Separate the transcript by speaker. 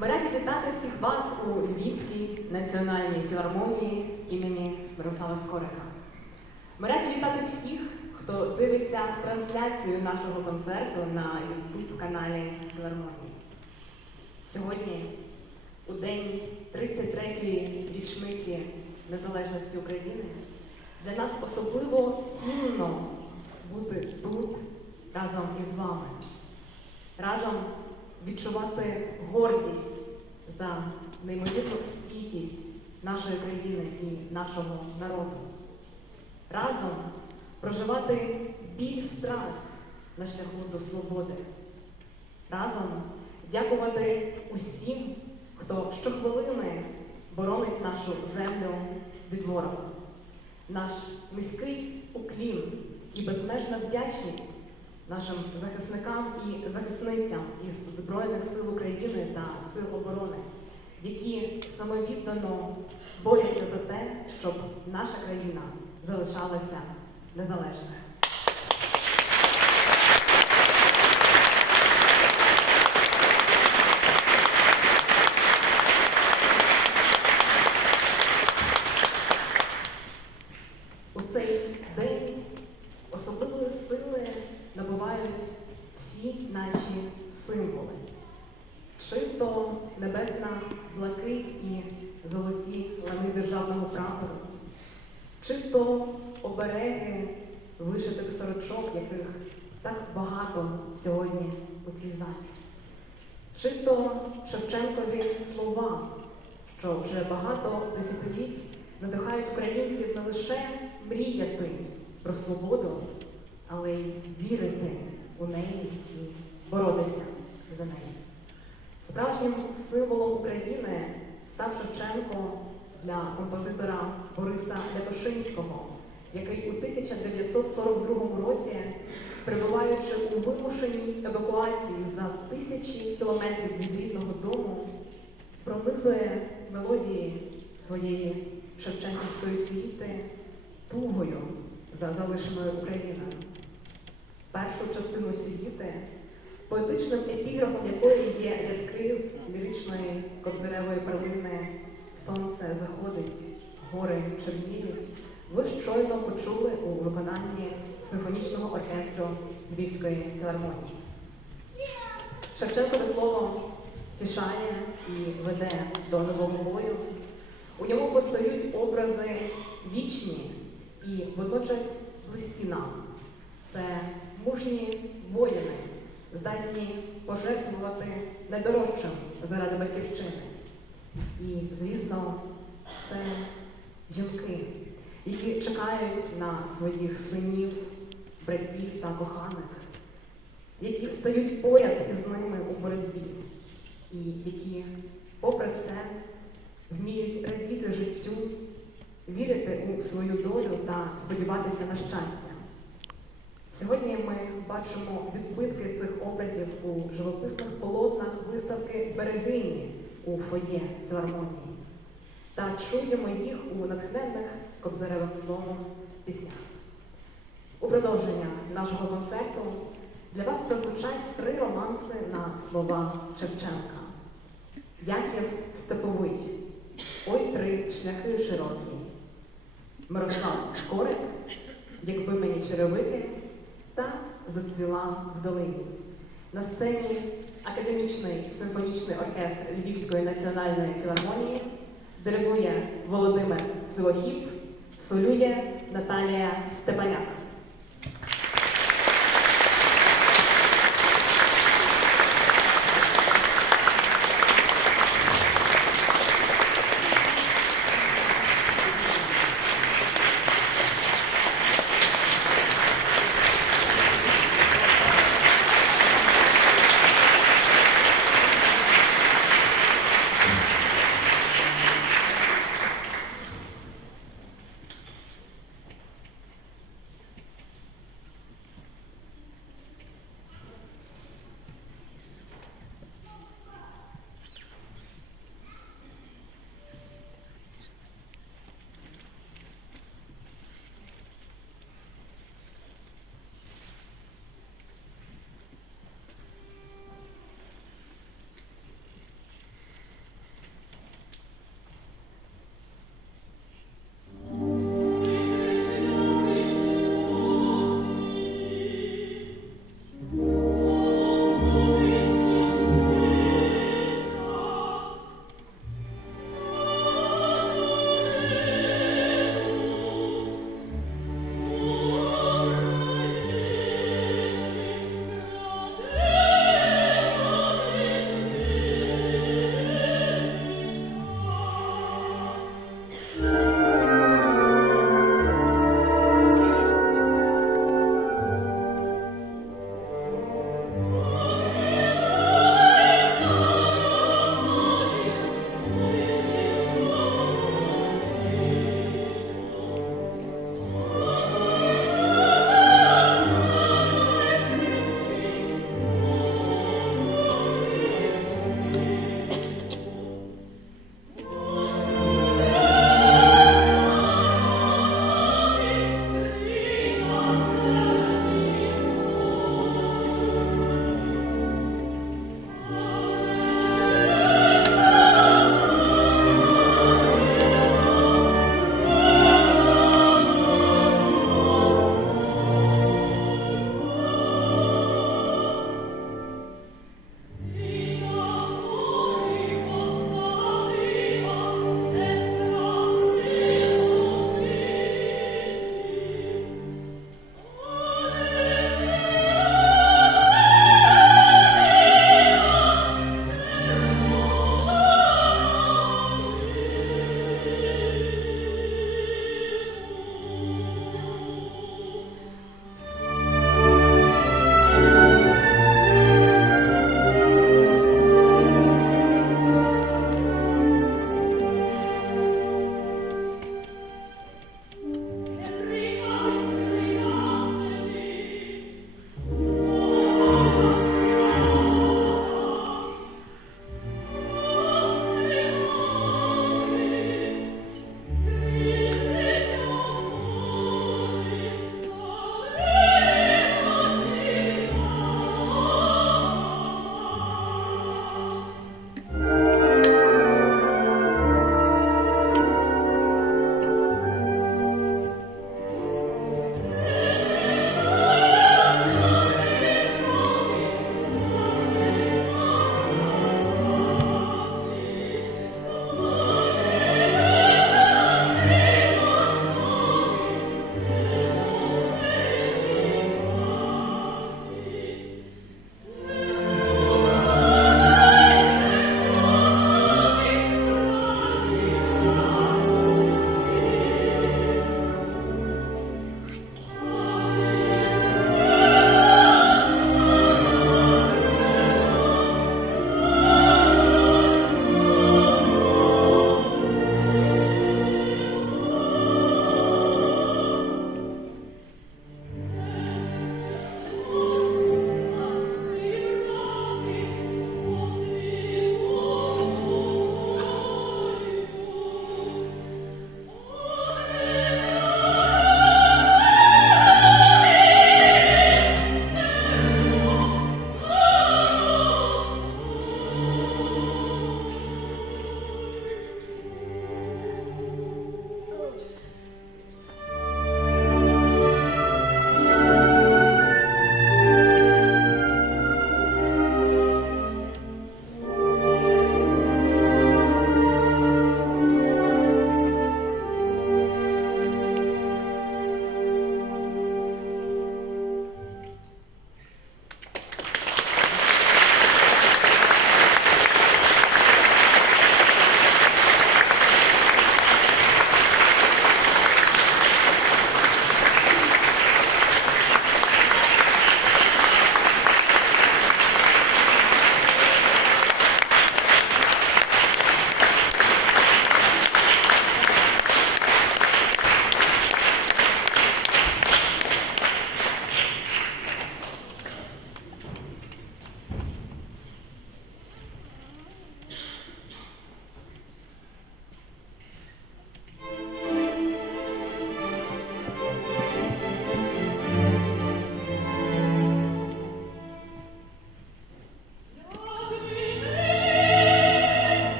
Speaker 1: Ми раді вітати всіх вас у Львівській національній філармонії імені Мирослава Скорика. Ми раді вітати всіх, хто дивиться трансляцію нашого концерту на youtube каналі Філармонії. Сьогодні, у день 33-ї річниці незалежності України, для нас особливо цінно бути тут разом із вами, разом відчувати гордість за неймовірну стійкість нашої країни і нашого народу, разом проживати біль втрат на шляху до свободи, разом дякувати усім, хто щохвилини боронить нашу землю від ворога. Наш низький уклін і безмежна вдячність нашим захисникам і захисницям із Збройних сил України та Сил оборони, які самовіддано борються за те, щоб наша країна залишалася незалежною. Особливої сили набувають всі наші символи. Чи то небесна блакить і золоті лани державного прапору, чи то обереги вишитих сорочок, яких так багато сьогодні у цій залі. Чи то Шевченкові слова, що вже багато десятиліть надихають українців не лише мріяти про свободу, але й вірити у неї і боротися за. Справжнім символом України став Шевченко для композитора Бориса Лятошинського, який у 1942 році, перебуваючи у вимушеній евакуації за тисячі кілометрів від рідного дому, пронизує мелодії своєї Шевченківської світи тугою за залишеною Україною. Першу частину світи, поетичним епіграфом якої є рядки з ліричної кобзаревої перлини Сонце заходить, гори чорніють, ви щойно почули у виконанні симфонічного оркестру Львівської філармонії. Шевченкове слово тішає і веде до нового бою. У ньому постають образи вічні і водночас близькі нам. Це мужні воїни, здатні пожертвувати найдорожчим заради батьківщини. І, звісно, це жінки, які чекають на своїх синів, братів та коханих, які стають поряд із ними у боротьбі, і які, попри все, вміють радіти життю, вірити у свою долю та сподіватися на щастя. Сьогодні ми бачимо відбитки цих образів у живописних полотнах виставки Берегині у фоє філармонії та чуємо їх у натхненних кобзаревим словом піснях. У продовження нашого концерту для вас прозвучать три романси на слова Шевченка. Яків Степовий. Ой три шляхи широкі. Мирослав Скорик, якби мені черевики, та зацвіла в долині. На сцені академічний симфонічний оркестр Львівської національної філармонії диригує Володимир Сивохіп, солює Наталія Степаняк.